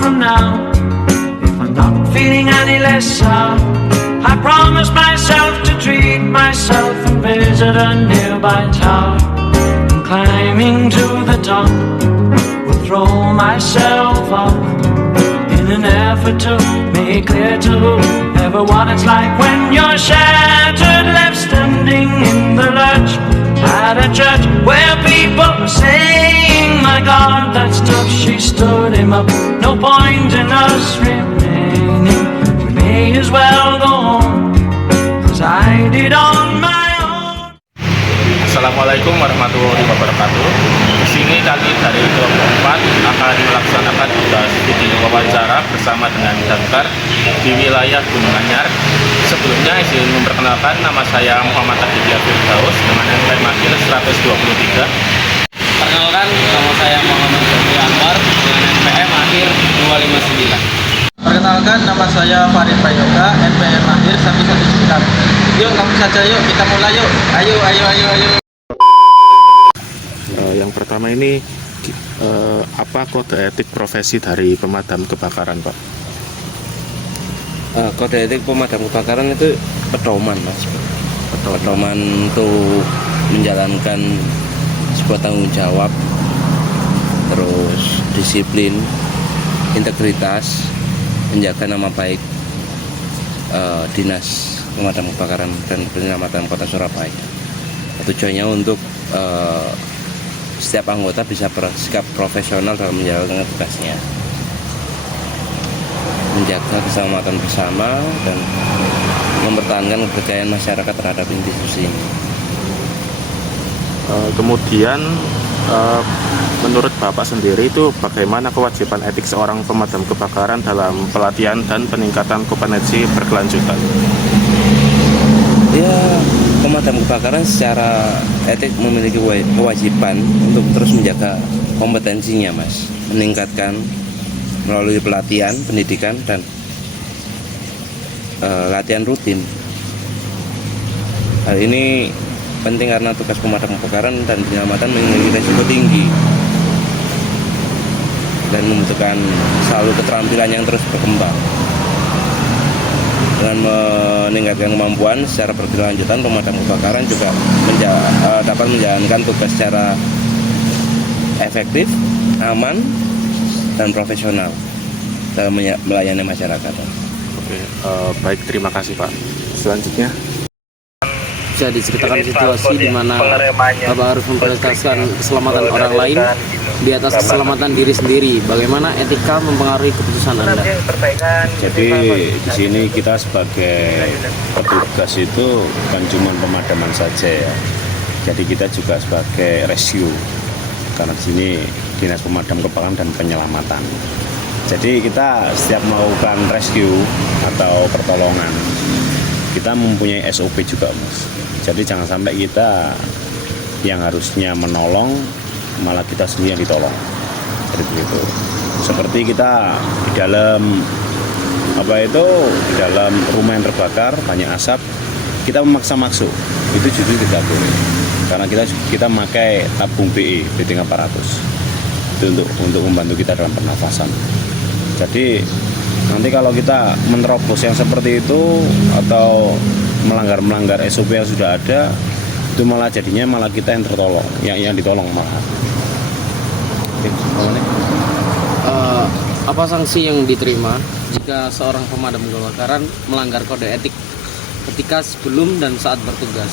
from now. If I'm not feeling any less sound, I promise myself to treat myself and visit a nearby tower. And climbing to the top, will throw myself up in an effort to make clear to whoever what it's like when you're shattered, left standing in the lurch at a church where people were saying, my God, that's tough. She stood him up. No point in us remaining. We may as well go home, 'cause I did on my own. Assalamualaikum warahmatullahi wabarakatuh. Di sini kami dari kelompok 4 akan melaksanakan tugas video wawancara bersama dengan Damkar di wilayah Gunung Anyar. Sebelumnya izin memperkenalkan, nama saya Muhammad Aditya Firdaus dengan NPM Akhir 123. Perkenalkan, nama saya Muhammad Jami Anwar dengan NPM Akhir 259. Perkenalkan, nama saya Farid Prayoga, NPM Akhir 119. Yuk, langsung saja yuk, kita mulai yuk. Ayo. Yang pertama ini apa kode etik profesi dari pemadam kebakaran, Pak? Kode etik pemadam kebakaran itu pedoman, Mas. Pedoman untuk menjalankan sebuah tanggung jawab, terus disiplin, integritas, menjaga nama baik dinas pemadam kebakaran dan penyelamatan Kota Surabaya. Tujuannya untuk setiap anggota bisa bersikap profesional dalam menjalankan tugasnya, menjaga keselamatan bersama dan mempertahankan kepercayaan masyarakat terhadap institusi ini. Kemudian menurut Bapak sendiri itu bagaimana kewajiban etik seorang pemadam kebakaran dalam pelatihan dan peningkatan kompetensi berkelanjutan? Ya, pemadam kebakaran secara etik memiliki kewajiban untuk terus menjaga kompetensinya, Mas, meningkatkan melalui pelatihan, pendidikan, dan latihan rutin. Hal ini penting karena tugas pemadam kebakaran dan penyelamatan memiliki risiko tinggi dan membutuhkan selalu keterampilan yang terus berkembang. Dengan meningkatkan kemampuan secara berkelanjutan, pemadam kebakaran juga dapat menjalankan tugas secara efektif, aman, dan profesional dalam melayani masyarakat. Oke, baik, terima kasih, Pak. Selanjutnya bisa diceritakan situasi di mana Bapak harus memprioritaskan keselamatan orang lain di atas keselamatan diri sendiri. Bagaimana etika mempengaruhi keputusan Anda? Jadi di sini kita sebagai petugas itu bukan cuma pemadaman saja ya. Jadi kita juga sebagai rescue. Karena di sini Dinas Pemadam Kebakaran dan Penyelamatan. Jadi kita setiap melakukan rescue atau pertolongan, kita mempunyai SOP juga, Mas. Jadi jangan sampai kita yang harusnya menolong malah kita sendiri yang ditolong. Jadi begitu. Seperti kita di dalam di dalam rumah yang terbakar banyak asap, kita memaksa masuk, itu justru tidak boleh. Karena kita memakai tabung BE B300 itu untuk membantu kita dalam pernafasan. Jadi nanti kalau kita menerobos yang seperti itu atau melanggar SOP yang sudah ada, itu malah jadinya malah kita yang tertolong, yang ditolong malah. Apa sanksi yang diterima jika seorang pemadam kebakaran melanggar kode etik ketika sebelum dan saat bertugas?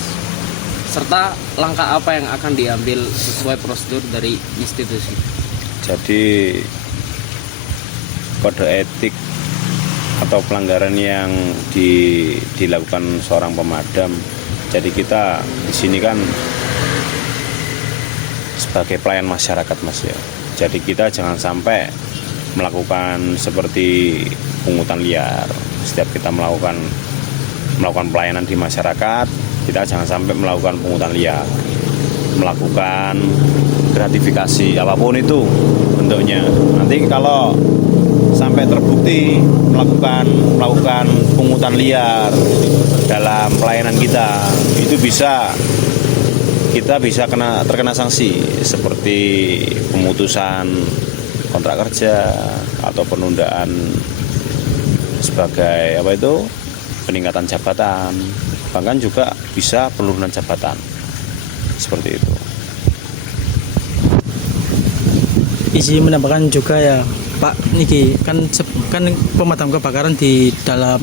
Serta langkah apa yang akan diambil sesuai prosedur dari institusi? Jadi kode etik atau pelanggaran yang dilakukan seorang pemadam. Jadi kita di sini kan sebagai pelayan masyarakat, Mas ya. Jadi kita jangan sampai melakukan seperti pungutan liar. Setiap kita melakukan pelayanan di masyarakat, kita jangan sampai melakukan pungutan liar, melakukan gratifikasi apapun itu bentuknya. Nanti kalau sampai terbukti melakukan pungutan liar dalam pelayanan kita, itu kita bisa terkena sanksi seperti pemutusan kontrak kerja atau penundaan sebagai peningkatan jabatan, bahkan juga bisa penurunan jabatan seperti itu. Isi menambahkan juga ya Pak niki kan pemadam kebakaran di dalam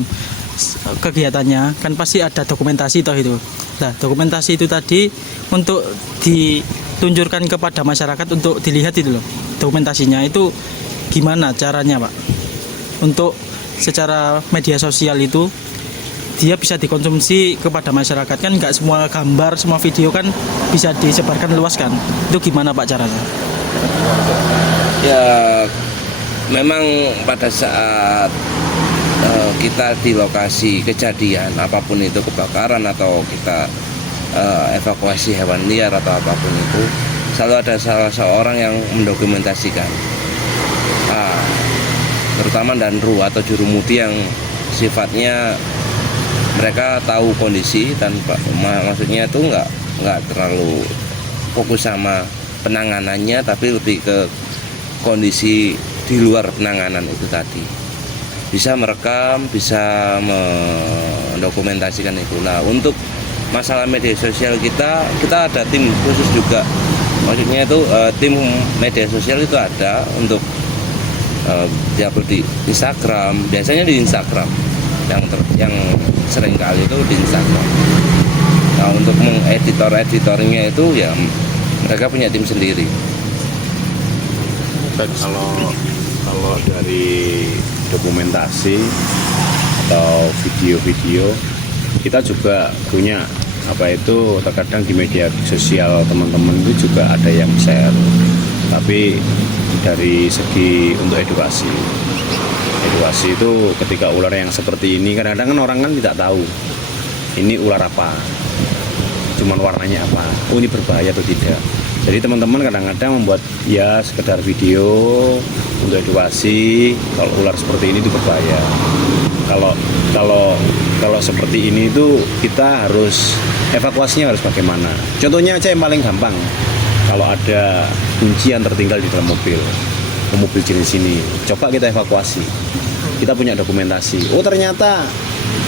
kegiatannya kan pasti ada dokumentasi toh itu. Nah, dokumentasi itu tadi untuk ditunjukkan kepada masyarakat untuk dilihat itu loh. Dokumentasinya itu gimana caranya, Pak? Untuk secara media sosial itu dia bisa dikonsumsi kepada masyarakat kan, nggak semua gambar, semua video kan bisa disebarkan luas kan. Itu gimana Pak caranya? Ya memang pada saat kita di lokasi kejadian apapun itu, kebakaran atau kita evakuasi hewan liar atau apapun itu, selalu ada salah seorang yang mendokumentasikan, terutama danru atau jurumudi yang sifatnya mereka tahu kondisi dan maksudnya itu nggak terlalu fokus sama penanganannya, tapi lebih ke kondisi di luar penanganan itu tadi. Bisa merekam, bisa mendokumentasikan itu. Nah, untuk masalah media sosial kita ada tim khusus juga. Maksudnya itu tim media sosial itu ada untuk di Instagram, biasanya di Instagram yang sering kali itu di Instagram. Nah, untuk mengeditornya itu ya mereka punya tim sendiri. Baik, kalau dari dokumentasi atau video-video, kita juga punya terkadang di media sosial teman-teman itu juga ada yang share, tapi dari segi untuk edukasi itu ketika ular yang seperti ini kadang-kadang kan orang kan tidak tahu ini ular apa, cuman warnanya apa, ini berbahaya atau tidak. Jadi teman-teman kadang-kadang membuat ya sekedar video untuk edukasi kalau ular seperti ini itu berbahaya. Kalau seperti ini itu kita harus evakuasinya harus bagaimana. Contohnya aja yang paling gampang, kalau ada kuncian tertinggal di dalam mobil jenis ini, coba kita evakuasi. Kita punya dokumentasi. Oh ternyata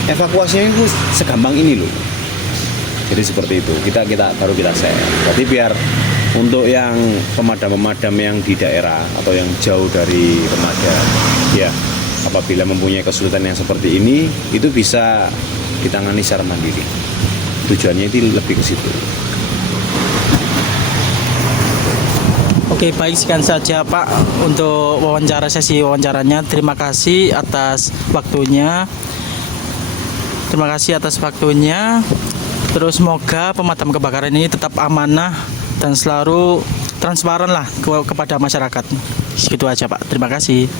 evakuasinya itu segampang ini loh. Jadi seperti itu. Kita baru kita share. Jadi biar untuk yang pemadam yang di daerah atau yang jauh dari pemadam, ya apabila mempunyai kesulitan yang seperti ini, itu bisa ditangani secara mandiri. Tujuannya itu lebih ke situ. Oke, baik, sekian saja Pak untuk sesi wawancaranya. Terima kasih atas waktunya. Terus semoga pemadam kebakaran ini tetap amanah dan selalu transparan lah kepada masyarakat. Segitu aja Pak. Terima kasih.